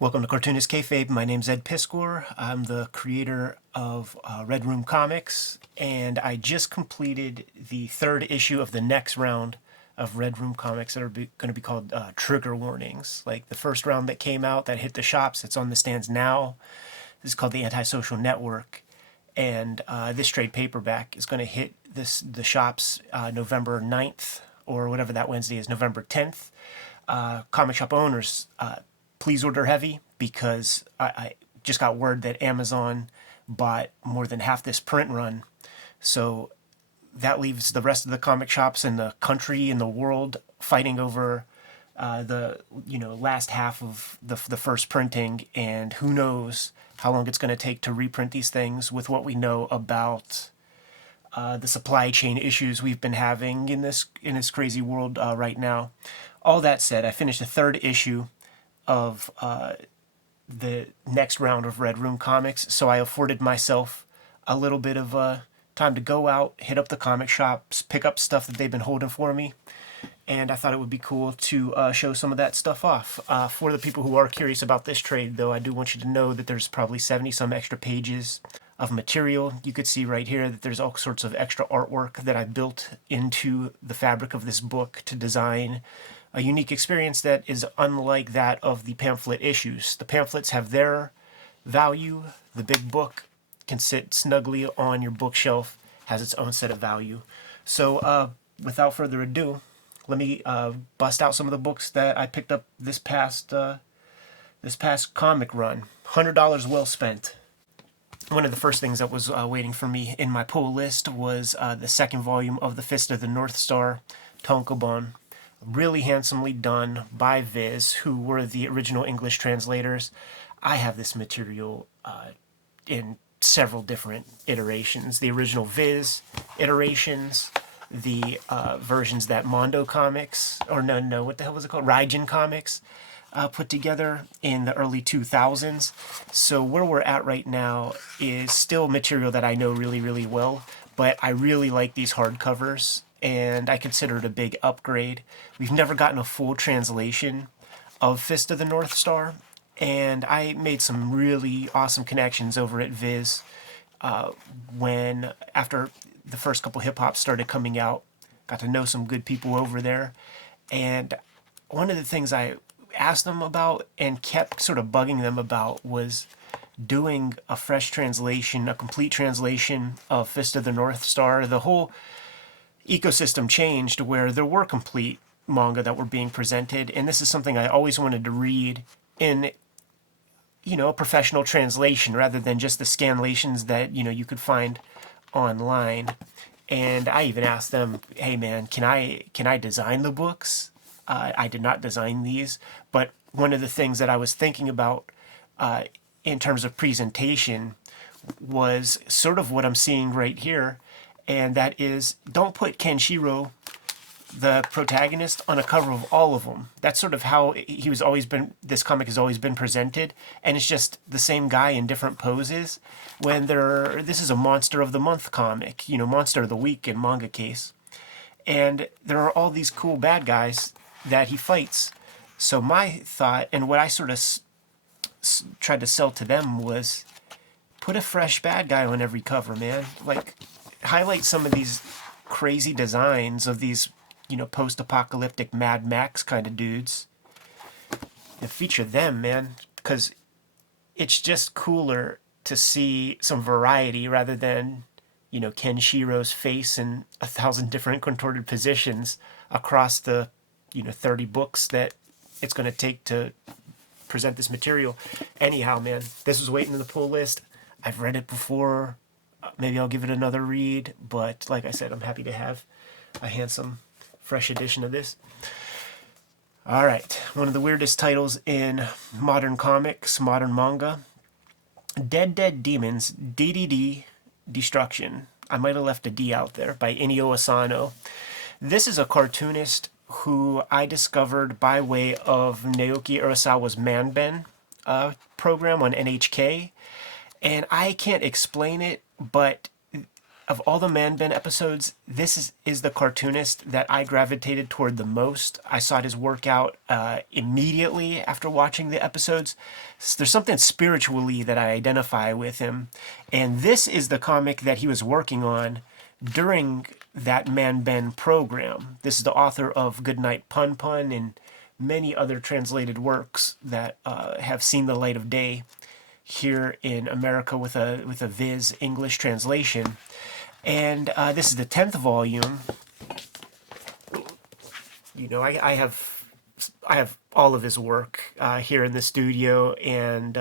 Welcome to Cartoonist Kayfabe. My name's Ed Piskor. I'm the creator of Red Room Comics, and I just completed the third issue of the next round of Red Room Comics that are going to be called Trigger Warnings. Like the first round that came out that hit the shops, it's on the stands now. This is called the Antisocial Network, and this trade paperback is going to hit the shops November 9th, or whatever that Wednesday is, November 10th. Comic shop owners, please order heavy, because I just got word that Amazon bought more than half this print run. So that leaves the rest of the comic shops in the country and the world fighting over the last half of the first printing, and who knows how long it's going to take to reprint these things with what we know about the supply chain issues we've been having in this crazy world right now. All that said, I finished the third issue of the next round of Red Room Comics, so I afforded myself a little bit of time to go out, hit up the comic shops, pick up stuff that they've been holding for me, and I thought it would be cool to show some of that stuff off. For the people who are curious about this trade, though, I do want you to know that there's probably 70-some extra pages of material. You could see right here that there's all sorts of extra artwork that I built into the fabric of this book to design a unique experience that is unlike that of the pamphlet issues. The pamphlets have their value. The big book can sit snugly on your bookshelf, has its own set of value. So without further ado, let me bust out some of the books that I picked up this past comic run. $100 well spent. One of the first things that was waiting for me in my pull list was the second volume of The Fist of the North Star, Tonkobon. Really handsomely done by Viz, who were the original English translators. I have this material in several different iterations. The original Viz iterations, the versions that Mondo Comics, or no, what the hell was it called? Raijin Comics put together in the early 2000s. So where we're at right now is still material that I know really, really well, but I really like these hardcovers, and I consider it a big upgrade. We've never gotten a full translation of Fist of the North Star, and I made some really awesome connections over at Viz when, after the first couple hip-hop started coming out, got to know some good people over there. And one of the things I asked them about and kept sort of bugging them about was doing a fresh translation, a complete translation of Fist of the North Star. The whole ecosystem changed where there were complete manga that were being presented, and this is something I always wanted to read in a professional translation rather than just the scanlations that you could find online. And I even asked them, hey man, can I design the books? I did not design these, but one of the things that I was thinking about in terms of presentation was sort of what I'm seeing right here, and that is, don't put Kenshiro, the protagonist, on a cover of all of them. That's sort of how this comic has always been presented, and it's just the same guy in different poses. When this is a Monster of the Month comic, Monster of the Week in manga case, and there are all these cool bad guys that he fights. So my thought, and what I sort of tried to sell to them, was put a fresh bad guy on every cover, man. Like, highlight some of these crazy designs of these, post-apocalyptic Mad Max kind of dudes. And feature them, man, because it's just cooler to see some variety rather than, Kenshiro's face in 1,000 different contorted positions across the, 30 books that it's going to take to present this material. Anyhow, man, this was waiting in the pull list. I've read it before. Maybe I'll give it another read, but like I said, I'm happy to have a handsome, fresh edition of this. All right, one of the weirdest titles in modern comics, modern manga, Dead Demons, D.D.D, Destruction. I might have left a D out there, by Inio Asano. This is a cartoonist who I discovered by way of Naoki Urasawa's Man-Ben program on NHK. And I can't explain it, but of all the Man-Ben episodes, this is the cartoonist that I gravitated toward the most. I sought his work out immediately after watching the episodes. There's something spiritually that I identify with him. And this is the comic that he was working on during that Man-Ben program. This is the author of Goodnight Pun Pun and many other translated works that have seen the light of day here in America with a Viz English translation. And this is the 10th volume. You know, I have all of his work here in the studio, and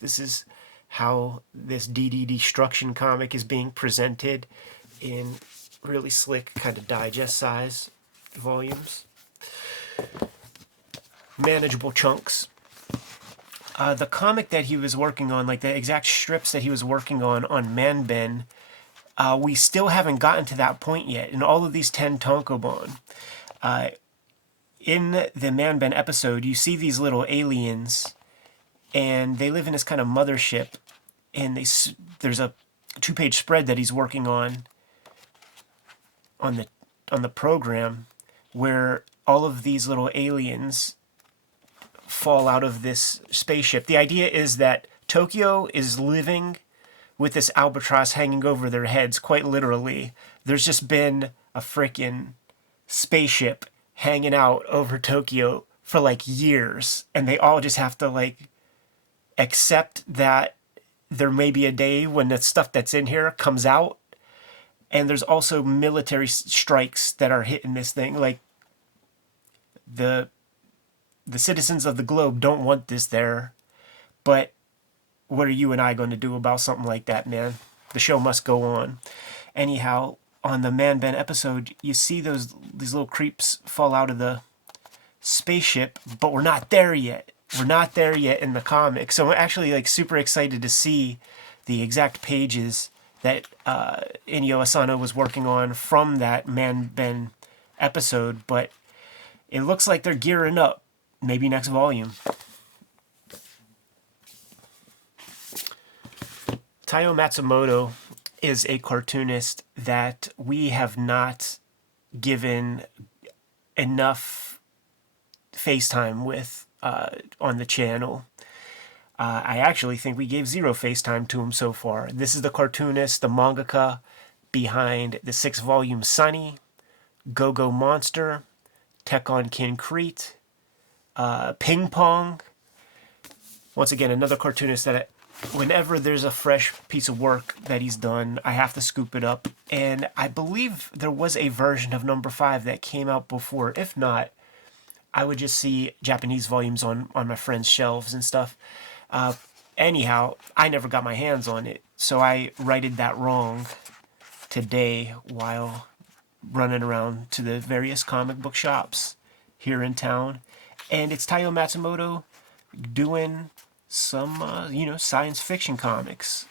this is how this D.D. Destruction comic is being presented in really slick kind of digest size volumes. Manageable chunks. The comic that he was working on, like the exact strips that he was working on Man-Ben, we still haven't gotten to that point yet. In all of these 10 Tonkobon, in the Man-Ben episode, you see these little aliens, and they live in this kind of mothership, and there's a 2-page spread that he's working on the program, where all of these little aliens fall out of this spaceship. The idea is that Tokyo is living with this albatross hanging over their heads, quite literally. There's just been a freaking spaceship hanging out over Tokyo for like years, and they all just have to like accept that there may be a day when the stuff that's in here comes out. And there's also military strikes that are hitting this thing. Like the citizens of the globe don't want this there, but what are you and I going to do about something like that, man? The show must go on. Anyhow, on the Man-Ben episode, you see these little creeps fall out of the spaceship, but we're not there yet. We're not there yet in the comic. So I'm actually like super excited to see the exact pages that Inyo Asano was working on from that Man-Ben episode, but it looks like they're gearing up. Maybe next volume. Taiyo Matsumoto is a cartoonist that we have not given enough FaceTime with on the channel. I actually think we gave 0 FaceTime to him so far. This is the cartoonist, the mangaka behind the 6-volume Sunny, Go-Go Monster, Tekkon Concrete, Ping Pong. Once again, another cartoonist that whenever there's a fresh piece of work that he's done, I have to scoop it up. And I believe there was a version of number 5 that came out before. If not, I would just see Japanese volumes on my friends' shelves and stuff. Anyhow, I never got my hands on it, so I righted that wrong today while running around to the various comic book shops here in town. And it's Taiyo Matsumoto doing some, science fiction comics.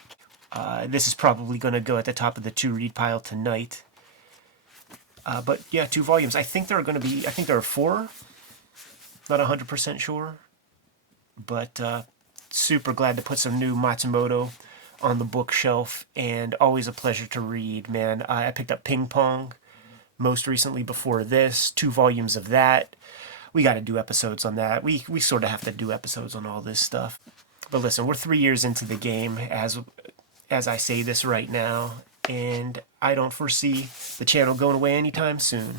This is probably going to go at the top of the to-read pile tonight. But yeah, 2 volumes. I think there are 4. Not 100% sure. But super glad to put some new Matsumoto on the bookshelf, and always a pleasure to read, man. I picked up Ping Pong most recently before this, 2 volumes of that. We got to do episodes on that. We sort of have to do episodes on all this stuff. But listen, we're 3 years into the game as I say this right now, and I don't foresee the channel going away anytime soon.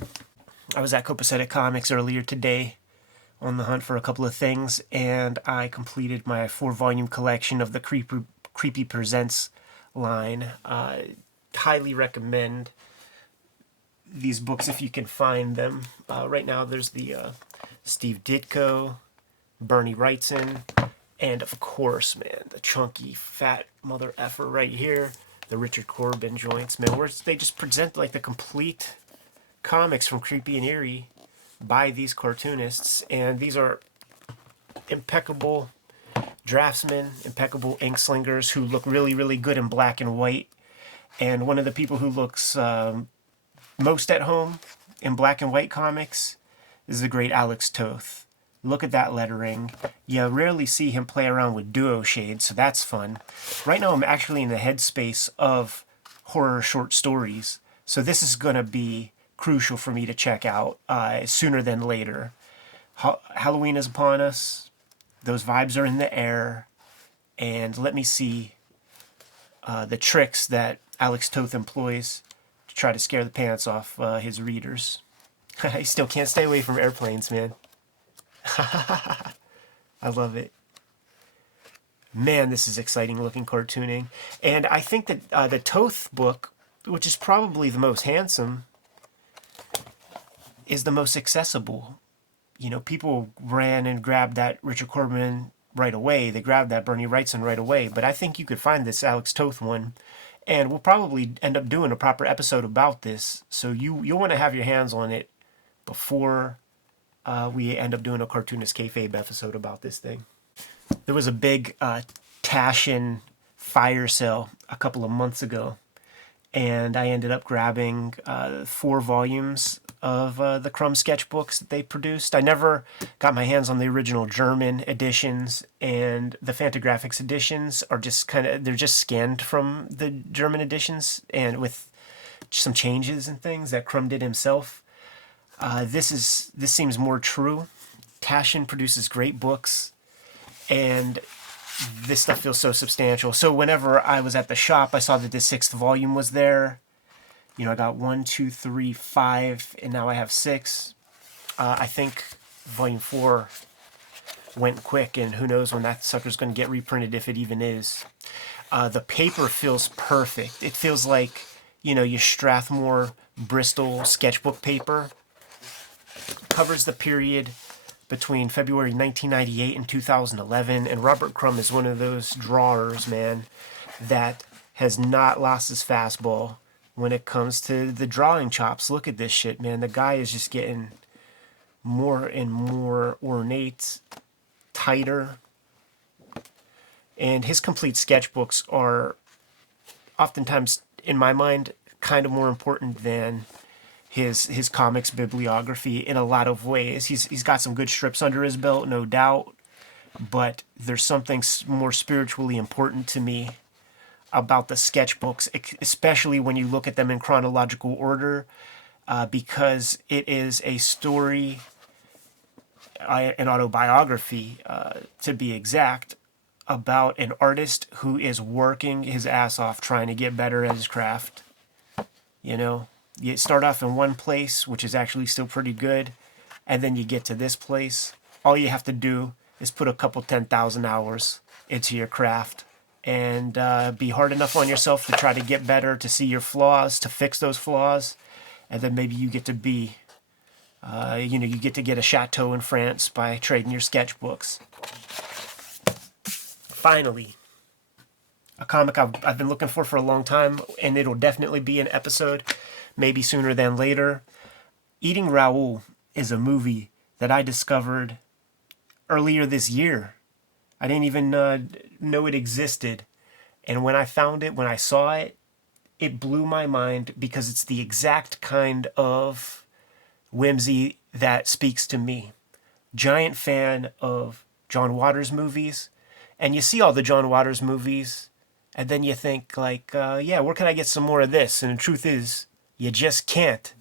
I was at Copacetic Comics earlier today on the hunt for a couple of things, and I completed my 4-volume collection of the Creepy Presents line. Highly recommend these books if you can find them. Right now there's the Steve Ditko, Bernie Wrightson, and of course, man, the chunky fat mother effer right here, the Richard Corbin joints, man, where they just present like the complete comics from Creepy and Eerie by these cartoonists. And these are impeccable draftsmen, impeccable ink slingers who look really, really good in black and white. And one of the people who looks most at home in black and white comics is the great Alex Toth. Look at that lettering. You rarely see him play around with duo shades, so that's fun. Right now I'm actually in the headspace of horror short stories. So this is going to be crucial for me to check out sooner than later. Halloween is upon us. Those vibes are in the air. And let me see the tricks that Alex Toth employs to try to scare the pants off his readers. I still can't stay away from airplanes, man. I love it. Man, this is exciting looking cartooning. And I think that the Toth book, which is probably the most handsome, is the most accessible. You know, people ran and grabbed that Richard Corbin right away. They grabbed that Bernie Wrightson right away. But I think you could find this Alex Toth one. And we'll probably end up doing a proper episode about this. So you'll want to have your hands on it before we end up doing a Cartoonist Kayfabe episode about this thing. There was a big Taschen fire sale a couple of months ago, and I ended up grabbing 4 volumes of the Crumb sketchbooks that they produced. I never got my hands on the original German editions, and the Fantagraphics editions are just they're just scanned from the German editions, and with some changes and things that Crumb did himself. This seems more true. Taschen produces great books, and this stuff feels so substantial. So whenever I was at the shop, I saw that the 6th volume was there. You know, I got 1, 2, 3, 5, and now I have 6. I think volume 4 went quick, and who knows when that sucker's going to get reprinted, if it even is. The paper feels perfect. It feels like, you know, your Strathmore Bristol sketchbook paper. Covers the period between February 1998 and 2011, and Robert Crumb is one of those drawers, man, that has not lost his fastball when it comes to the drawing chops. Look at this shit, man. The guy is just getting more and more ornate, tighter, and his complete sketchbooks are oftentimes, in my mind, kind of more important than his comics bibliography in a lot of ways. He's got some good strips under his belt, no doubt, but there's something more spiritually important to me about the sketchbooks, especially when you look at them in chronological order, because it is a story, an autobiography, to be exact, about an artist who is working his ass off trying to get better at his craft. You know, you start off in one place, which is actually still pretty good, and then you get to this place. All you have to do is put a couple 10,000 hours into your craft and be hard enough on yourself to try to get better, to see your flaws, to fix those flaws, and then maybe you get to be, you get to get a chateau in France by trading your sketchbooks. Finally, a comic I've been looking for a long time, and it'll definitely be an episode, maybe sooner than later. Eating Raoul is a movie that I discovered earlier this year. I didn't even know it existed. And when I found it, when I saw it, it blew my mind because it's the exact kind of whimsy that speaks to me. Giant fan of John Waters movies. And you see all the John Waters movies, and then you think, like, yeah, where can I get some more of this? And the truth is, you just can't.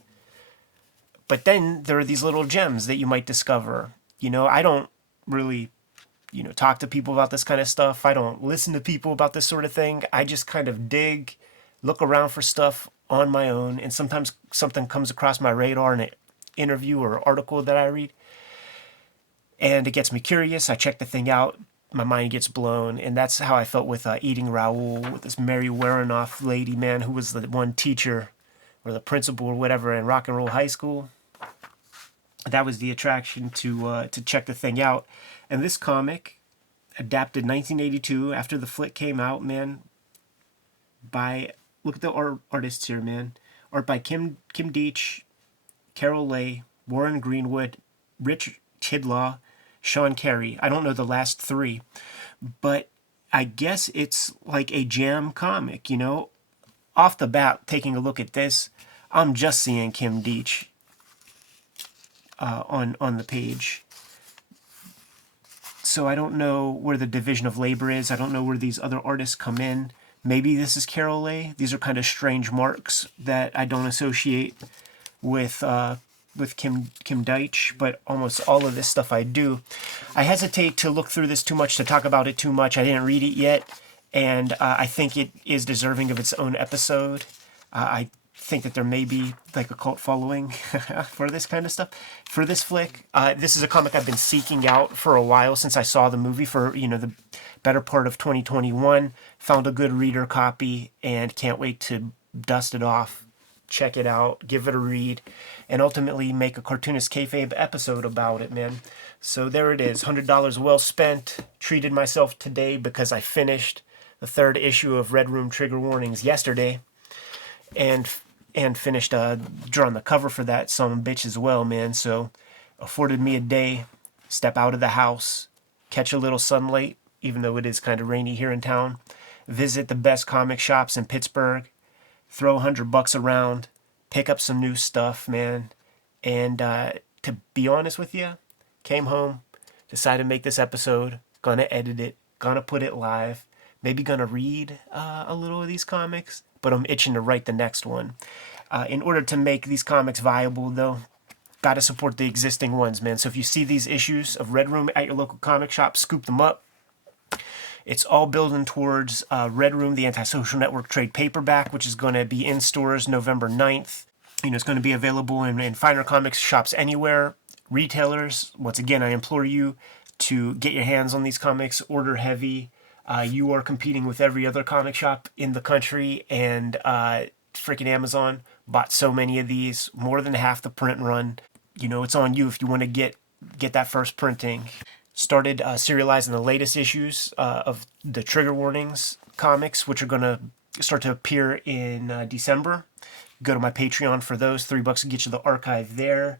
But then there are these little gems that you might discover. You know, I don't really, talk to people about this kind of stuff. I don't listen to people about this sort of thing. I just kind of dig, look around for stuff on my own, and sometimes something comes across my radar in an interview or article that I read, and it gets me curious. I check the thing out. My mind gets blown, and that's how I felt with Eating Raoul, with this Mary Warenoff lady, man, who was the one teacher or the principal or whatever in Rock and Roll High School. That was the attraction to check the thing out. And this comic, adapted 1982 after the flick came out, man, by, look at the artists here, man. Art by Kim Deitch, Carol Leigh, Warren Greenwood, Rich Tidlaw, Sean Carey. I don't know the last 3, but I guess it's like a jam comic, Off the bat, taking a look at this, I'm just seeing Kim Deitch on the page. So I don't know where the division of labor is. I don't know where these other artists come in. Maybe this is Carol A. These are kind of strange marks that I don't associate with Kim Deitch, but almost all of this stuff I do. I hesitate to look through this too much, to talk about it too much. I didn't read it yet, and I think it is deserving of its own episode. I think that there may be like a cult following for this kind of stuff. For this flick, this is a comic I've been seeking out for a while since I saw the movie for, the better part of 2021. Found a good reader copy and can't wait to dust it off, check it out, give it a read, and ultimately make a Cartoonist Kayfabe episode about it, man. So there it is, $100 well spent. Treated myself today because I finished the 3rd issue of Red Room Trigger Warnings yesterday, and finished drawing the cover for that some bitch as well, man. So afforded me a day, step out of the house, catch a little sunlight, even though it is kind of rainy here in town, visit the best comic shops in Pittsburgh, throw $100 around, pick up some new stuff, man. And to be honest with you, came home, decided to make this episode, gonna edit it, gonna put it live, maybe gonna read a little of these comics, but I'm itching to write the next one. In order to make these comics viable, though, gotta support the existing ones, man. So if you see these issues of Red Room at your local comic shop, scoop them up. It's all building towards Red Room, the Antisocial Network trade paperback, which is going to be in stores November 9th. It's going to be available in finer comics shops anywhere. Retailers, once again, I implore you to get your hands on these comics, order heavy. You are competing with every other comic shop in the country, and freaking Amazon bought so many of these, more than half the print run. It's on you if you want to get that first printing. Started serializing the latest issues of the Trigger Warnings comics, which are going to start to appear in December. Go to my Patreon for those. $3 will get you the archive there.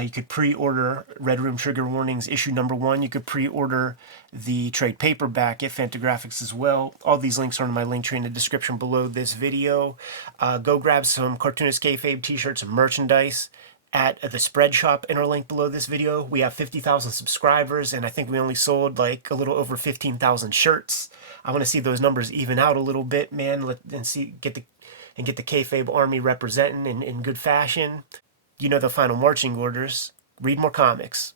You could pre-order Red Room Trigger Warnings issue number 1. You could pre-order the trade paperback at Fantagraphics as well. All these links are in my link tree in the description below this video. Go grab some Cartoonist Kayfabe t-shirts and merchandise at the spread shop in our link below this video. We have 50,000 subscribers, and I think we only sold like a little over 15,000 shirts. I want to see those numbers even out a little bit, man, and get the Kayfabe army representing in good fashion. The final marching orders. Read more comics.